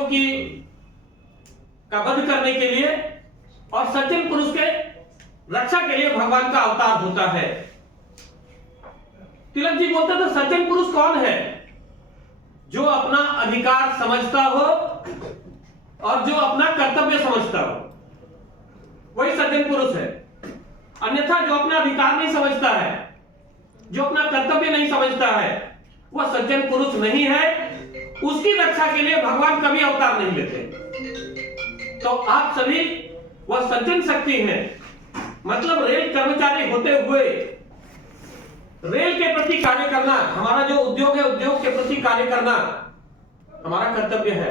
शत्रुओं की का वध करने के लिए और सज्जन पुरुष के रक्षा के लिए भगवान का अवतार होता है। तिलक जी बोलते थे सज्जन पुरुष कौन है? जो अपना अधिकार समझता हो और जो अपना कर्तव्य समझता हो, वही सज्जन पुरुष है। अन्यथा जो अपना अधिकार नहीं समझता है, जो अपना कर्तव्य नहीं समझता है, वह सज्जन पुरुष नहीं है। उसकी रक्षा के लिए भगवान कभी अवतार नहीं लेते। तो आप सभी वह सज्जन शक्ति हैं, मतलब रेल कर्मचारी होते हुए रेल के प्रति कार्य करना, हमारा जो उद्योग है उद्योग के प्रति कार्य करना हमारा कर्तव्य है।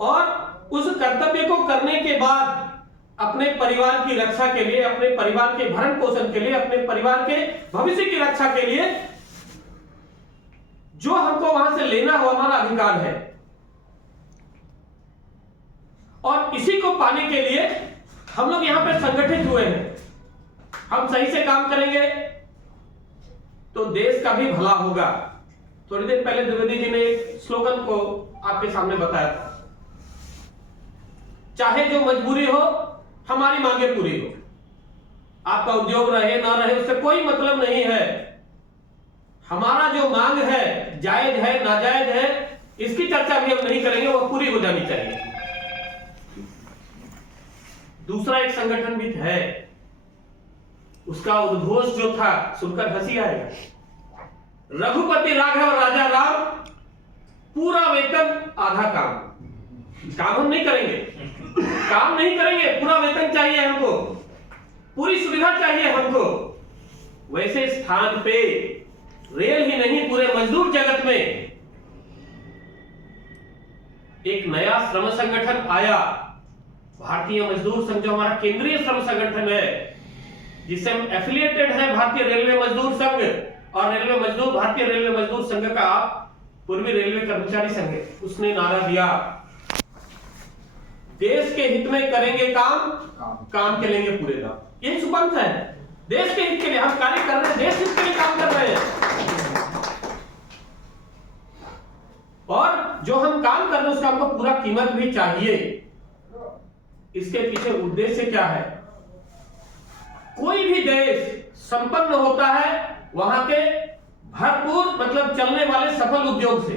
और उस कर्तव्य को करने के बाद अपने परिवार की रक्षा के लिए, अपने परिवार के भरण पोषण के लिए, अपने परिवार के भविष्य की रक्षा के लिए जो हमको वहां से लेना हो हमारा अधिकार है। और इसी को पाने के लिए हम लोग यहां पे संगठित हुए हैं। हम सही से काम करेंगे तो देश का भी भला होगा। थोड़ी देर पहले द्विवेदी जी ने एक स्लोगन को आपके सामने बताया था, चाहे जो मजबूरी हो हमारी मांगे पूरी हो। आपका उद्योग रहे ना रहे उससे कोई मतलब नहीं है। हमारा जो मांग है, जायज है नाजायज है, इसकी चर्चा भी हम नहीं करेंगे, वो पूरी हो जानी चाहिए। दूसरा एक संगठन भी है, उसका उद्घोष जो था सुनकर हंसी आएगा। रघुपति राघव राजा राम, पूरा वेतन आधा काम। काम हम नहीं करेंगे, काम नहीं करेंगे, पूरा वेतन चाहिए हमको, पूरी सुविधा चाहिए हमको। वैसे स्थान पे रेल ही नहीं पूरे मजदूर जगत में एक नया श्रम संगठन आया, भारतीय मजदूर संघ, जो हमारा केंद्रीय श्रम संगठन है, जिससे हम एफिलिएटेड है भारतीय रेलवे मजदूर संघ। और रेलवे मजदूर, भारतीय रेलवे मजदूर संघ का पूर्वी रेलवे कर्मचारी संघ है। उसने नारा दिया, देश के हित में करेंगे काम, काम के लेंगे पूरे दाम। ये सुपंथ है, देश के हित के लिए हम कार्य कर रहे हैं, देश हित के लिए काम कर रहे हैं। और जो हम काम कर रहे हैं उसका हमको पूरा कीमत भी चाहिए। इसके पीछे उद्देश्य क्या है? कोई भी देश संपन्न होता है वहां के भरपूर मतलब चलने वाले सफल उद्योग से।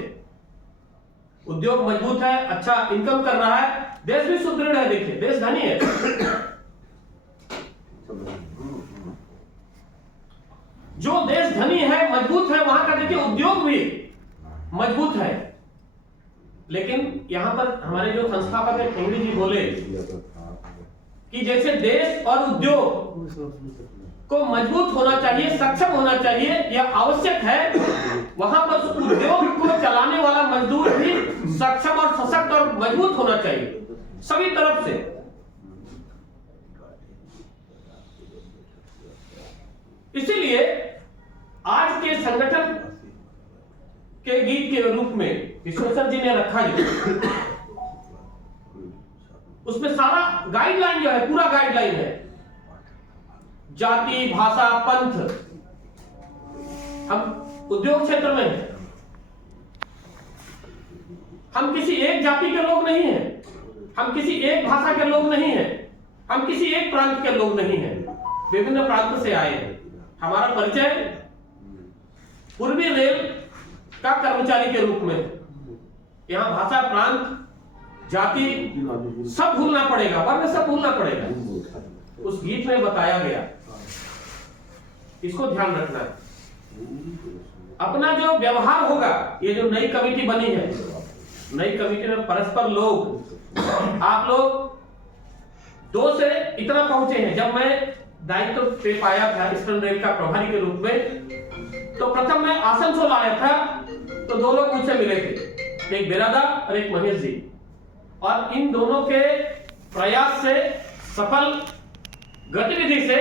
उद्योग मजबूत है, अच्छा इनकम कर रहा है, देश भी सुदृढ़ है। देखिए देश धनी है। जो देश धनी है, मजबूत है, वहां का देखिए उद्योग भी मजबूत है। लेकिन यहां पर हमारे जो संस्थापक है ठेंगड़ी जी बोले कि जैसे देश और उद्योग को मजबूत होना चाहिए, सक्षम होना चाहिए, यह आवश्यक है, वहां पर उद्योग को चलाने वाला मजदूर भी सक्षम और सशक्त और मजबूत होना चाहिए सभी तरफ से। इसीलिए आज के संगठन के गीत के रूप में विश्वेश्वर जी ने रखा है, उसमें सारा गाइडलाइन जो है, पूरा गाइडलाइन है। जाति, भाषा, पंथ, हम उद्योग क्षेत्र में हैं, हम किसी एक जाति के लोग नहीं हैं, हम किसी एक भाषा के लोग नहीं हैं, हम किसी एक प्रांत के लोग नहीं हैं, विभिन्न प्रांत से आए हैं। हमारा परिचय पूर्वी रेल का कर्मचारी के रूप में। यहां भाषा, प्रांत, जाति सब भूलना पड़ेगा, वर्ण सब भूलना पड़ेगा। उस गीत में बताया गया, इसको ध्यान रखना है। अपना जो व्यवहार होगा, ये जो नई कमेटी बनी है, नई कमेटी में परस्पर लोग, आप लोग 2 से इतना पहुंचे हैं। जब मैं दायित्व पे पाया था ईस्टर्न रेल का प्रभारी के रूप में, तो प्रथम मैं आसनसोल आया था, तो 2 लोग मुझसे मिले थे, एक बिरादा और एक महेश जी। और इन दोनों के प्रयास से, सफल गतिविधि से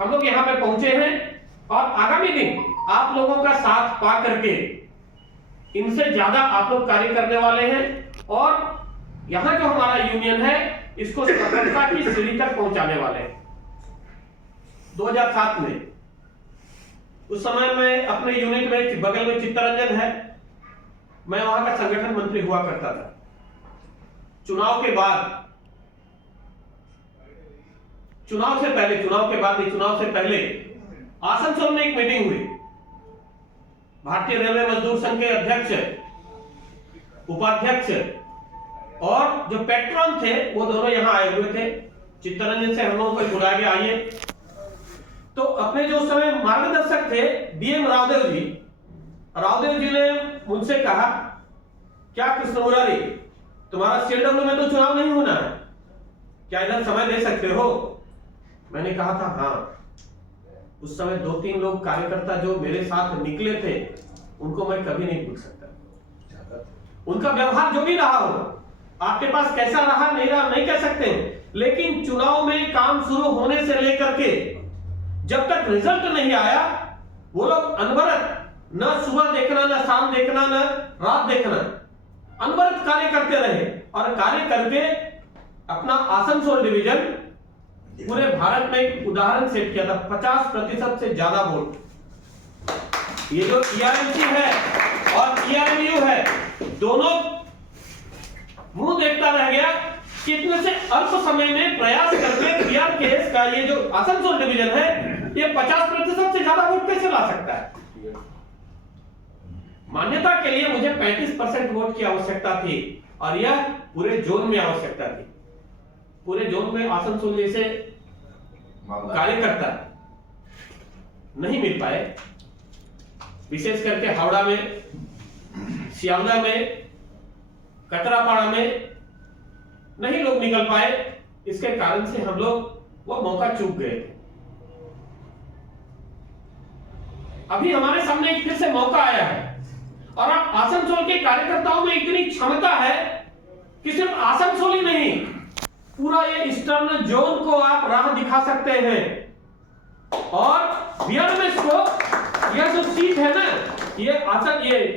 हम लोग यहाँ पे पहुंचे हैं। और आगामी दिन आप लोगों का साथ पा करके इनसे ज्यादा आप लोग कार्य करने वाले हैं और यहाँ जो हमारा यूनियन है इसको सफलता की सीढ़ी तक पहुंचाने वाले हैं। 2007 में, उस समय में अपने यूनिट में बगल में चित्तरंजन है, मैं वहां का संगठन मंत्री हुआ करता था। चुनाव के बाद, चुनाव से पहले, चुनाव के बाद नहीं, चुनाव से पहले आसनसोल में एक मीटिंग हुई। भारतीय रेलवे मजदूर संघ के अध्यक्ष, उपाध्यक्ष और जो पेट्रॉन थे वो दोनों यहां आए हुए थे। चित्तरंजन से हम लोगों को बुला के आइए। तो अपने जो उस समय मार्गदर्शक थे डीएम रावदेव जी ने मुझसे कहा, क्या कृष्ण मुरारी, तुम्हारा सीएलडब्ल्यू में तो चुनाव नहीं होना है, क्या इधर समय दे सकते हो? मैंने कहा था हाँ। उस समय 2-3 लोग कार्यकर्ता जो मेरे साथ निकले थे उनको मैं कभी नहीं भूल सकता। उनका व्यवहार जो भी रहा हो, आपके पास कैसा रहा नहीं रहा नहीं कह सकते, लेकिन चुनाव में काम शुरू होने से लेकर के जब तक रिजल्ट नहीं आया वो लोग अनवरत, न सुबह देखना, न शाम देखना, न रात देखना, अनवरत कार्य करते रहे और कार्य करके अपना आसनसोल डिवीजन पूरे भारत में एक उदाहरण सेट किया था। 50% से ज्यादा वोट। ये जो टीआरएमसी है और ईआरएमयू है, दोनों मुंह देखता रह गया कि इतने से अल्प समय में प्रयास करके पीआरकेएस का ये जो आसनसोल डिवीजन है ये 50% से ज्यादा वोट कैसे ला सकता है। मान्यता के लिए मुझे 35% वोट की आवश्यकता थी और यह पूरे जोन में आवश्यकता थी। पूरे जोन में आसनसोल जैसे कार्यकर्ता नहीं मिल पाए, विशेष करके हावड़ा में, सियालदह में, कतरापाड़ा में नहीं लोग निकल पाए। इसके कारण से हम लोग वो मौका चूक गए थे। अभी हमारे सामने एक फिर से मौका आया है और अब आसनसोल के कार्यकर्ताओं में इतनी क्षमता है कि सिर्फ आसनसोल ही नहीं, पूरा ये ईस्टर्न जोन को आप राह दिखा सकते हैं। और बीआरएमएस को यह जो सीट है ना, ये